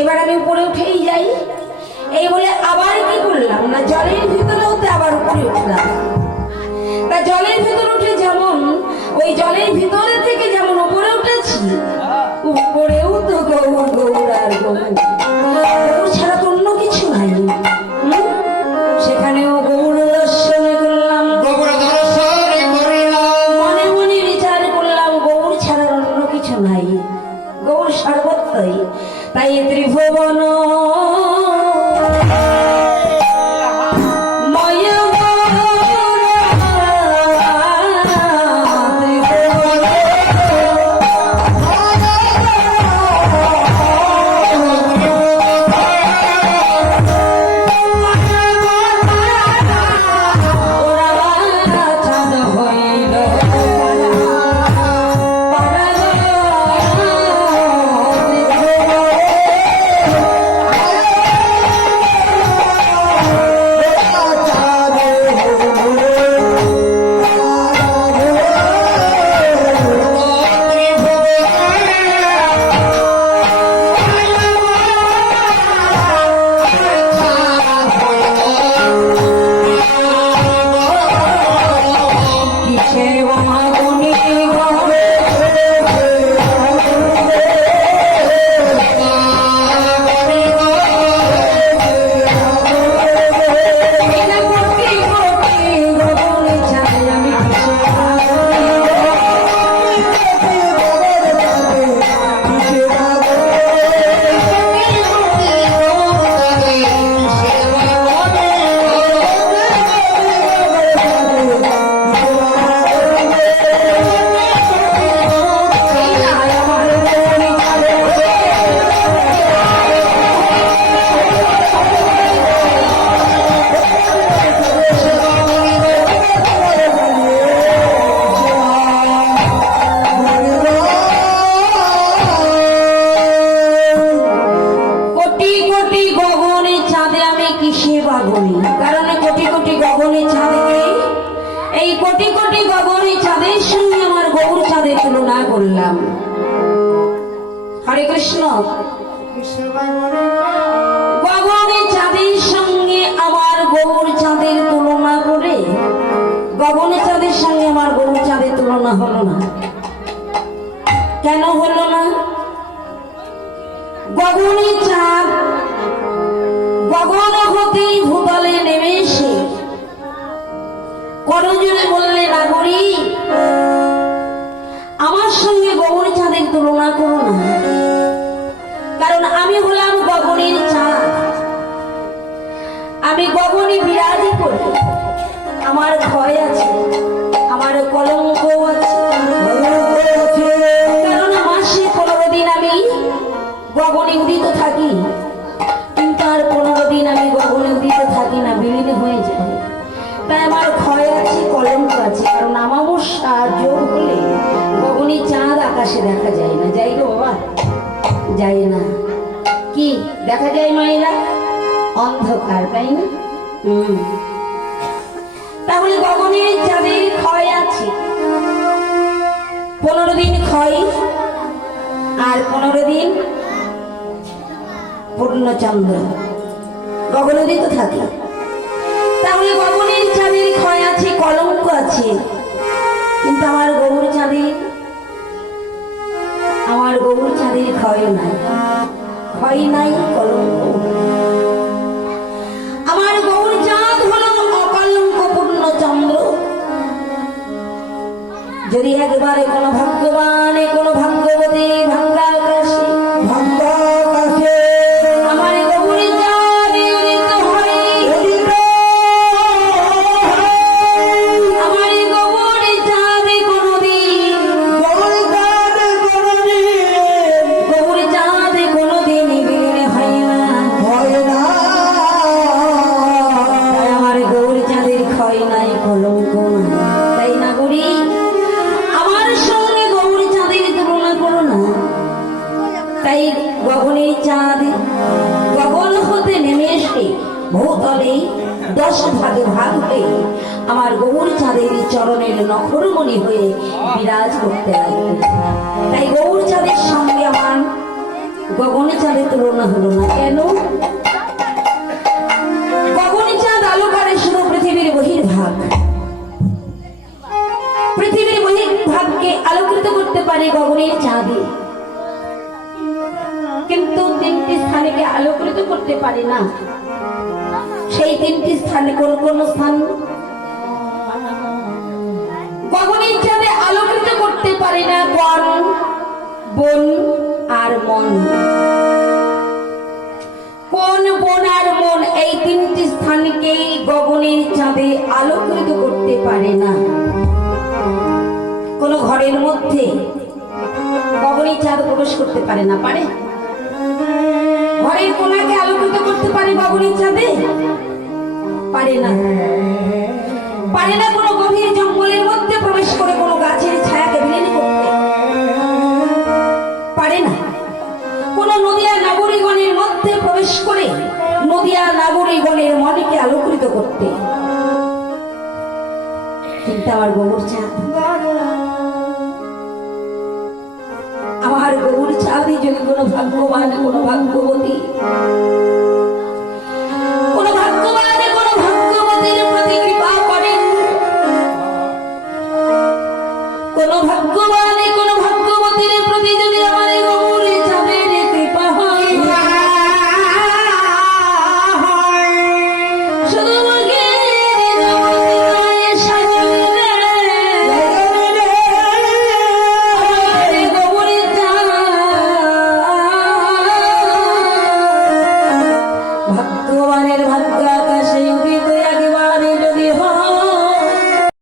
এবার আমি উপরে উঠেই যাই। এই বলে আবার কি করলাম? না জলের ভিতরে হতে আবার উপরে উঠলাম। তা জলের ভিতরে উঠে যেমন ওই জলের ভিতরে থেকে যেমন উপরে উঠেছি উপরেও তো গৌর গৌর আর গৌর। ছাড়া তো অন্য কিছু নাই। সেখানেও গৌর দর্শন করলাম। গৌর দর্শন করিলাম। মনে মনে বিচার করলাম গৌর ছাড়া অন্য কিছু নাই। গৌর সর্বত্রই। তাই ত্রিভুবন এই কোটি কোটি গগনে চাঁদের সঙ্গে আমার গৌর চাঁদের তুলনা করলাম। হরে কৃষ্ণ। গগনে চাঁদের সঙ্গে আমার গৌর চাঁদের তুলনা করে, গগনে চাঁদের সঙ্গে আমার গৌর চাঁদের তুলনা হলো না। কেন হলো না? গগনে চাঁদ, গগন হতেই ভূতলে নেমে করজোরে বললে নাগরী আমার সঙ্গে গগন চাঁদের তুলনা করো না। কারণ আমি হলাম গগনের চাঁদ। আমি গগনে বিরাজি করি। আমার ভয় আছে, আমার কলঙ্ক আছে। কারণ মাসে পনেরো দিন আমি গগনে উদিত থাকি। কিন্তু আর পনেরো দিন আমি গগনে উদিত থাকি না, বিলীন হয়ে যায় আমার ক্ষয় আছে, কলঙ্ক আছে। কারণ হলে গগনে চাঁদ আকাশে দেখা যায় না। যাই গো বাবা, যায় না। কি, দেখা যায় মায়েরা? অন্ধকার, তাই না? তাহলে গগনে চাঁদের ক্ষয় আছে। পনেরো দিন ক্ষয় আর পনেরো দিন পূর্ণচন্দ্র। গগনদিত থাকে। তাহলে গগনের একবারে কোনো ভাগ্যবানে তাই গগনের চাঁদ গগন হতে নেমে এসে ভূতলে দশ ভাগে ভাগ হয়ে আমার গৌর চাঁদের চরণের নখরমণি হয়ে বিরাজ করতে লাগবে তাই গৌর চাঁদের সঙ্গে আমার গগনে চাঁদের তুলনা হলো না কেন? গগনে চাঁদ আলোকারে শুধু পৃথিবীর বহির্ভাগ। পৃথিবীর বহির্ভাগকে আলোকিত করতে পারে গগনের চাঁদে। কিন্তু তিনটি স্থানকে আলোকিত করতে পারে না। সেই তিনটি স্থানে কোন কোন স্থান? আলোকিত করতে পারে না বন বন আর মন। কোন বন আর মন এই তিনটি স্থানকেই গগনের চাঁদে আলোকিত করতে পারে না। কোন ঘরের মধ্যে গগনের চাঁদ প্রবেশ করতে পারে না, পারে? ঘরের কোনাকে আলোকিত করতে পারে গগনের চাঁদে? পারে না। পারে না কোনো গভীর জঙ্গলের মধ্যে প্রবেশ করে কোনো গাছের ছায়াকে বিলীন করতে। পারে না। কোনো নদিয়া নাগরিকগণের মধ্যে প্রবেশ করে নদিয়া নাগরিকগণের মনকে আলোকিত করতে। কিন্তু আমার গোবর চাঁদ, আমার গৌর চাঁদই যদি কোনো ভাগ্যবান, কোনো ভাগ্যবতী